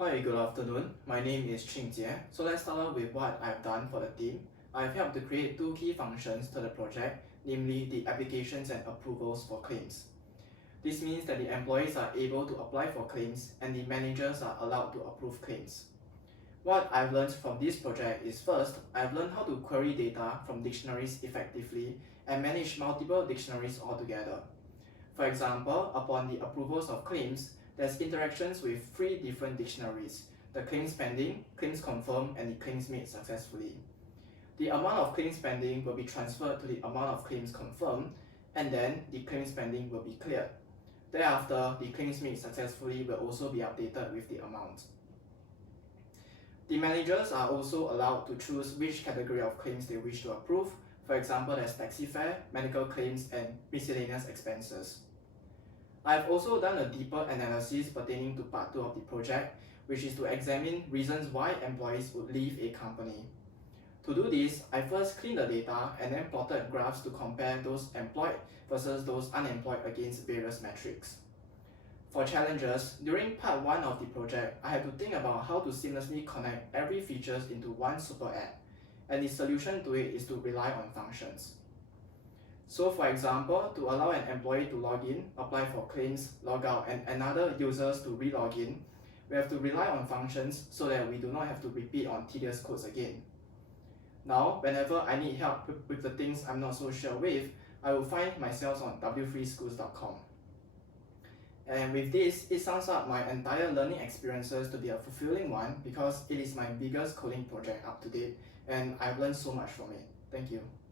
Hi, good afternoon. My name is Ching Jie. So let's start off with what I've done for the team. I've helped to create two key functions to the project, namely the applications and approvals for claims. This means that the employees are able to apply for claims and the managers are allowed to approve claims. What I've learned from this project is first, I've learned how to query data from dictionaries effectively and manage multiple dictionaries altogether. For example, upon the approvals of claims, there's interactions with three different dictionaries: the claims pending, claims confirmed, and the claims made successfully. The amount of claims pending will be transferred to the amount of claims confirmed, and then the claims pending will be cleared. Thereafter, the claims made successfully will also be updated with the amount. The managers are also allowed to choose which category of claims they wish to approve. For example, there's taxi fare, medical claims, and miscellaneous expenses. I've also done a deeper analysis pertaining to part 2 of the project, which is to examine reasons why employees would leave a company. To do this, I first cleaned the data and then plotted graphs to compare those employed versus those unemployed against various metrics. For challenges, during part 1 of the project, I had to think about how to seamlessly connect every feature into one super app, and the solution to it is to rely on functions. So for example, to allow an employee to log in, apply for claims, log out, and another users to re-log in, we have to rely on functions so that we do not have to repeat on tedious codes again. Now, whenever I need help with the things I'm not so sure with, I will find myself on w3schools.com. And with this, it sums up my entire learning experiences to be a fulfilling one because it is my biggest coding project up to date and I've learned so much from it. Thank you.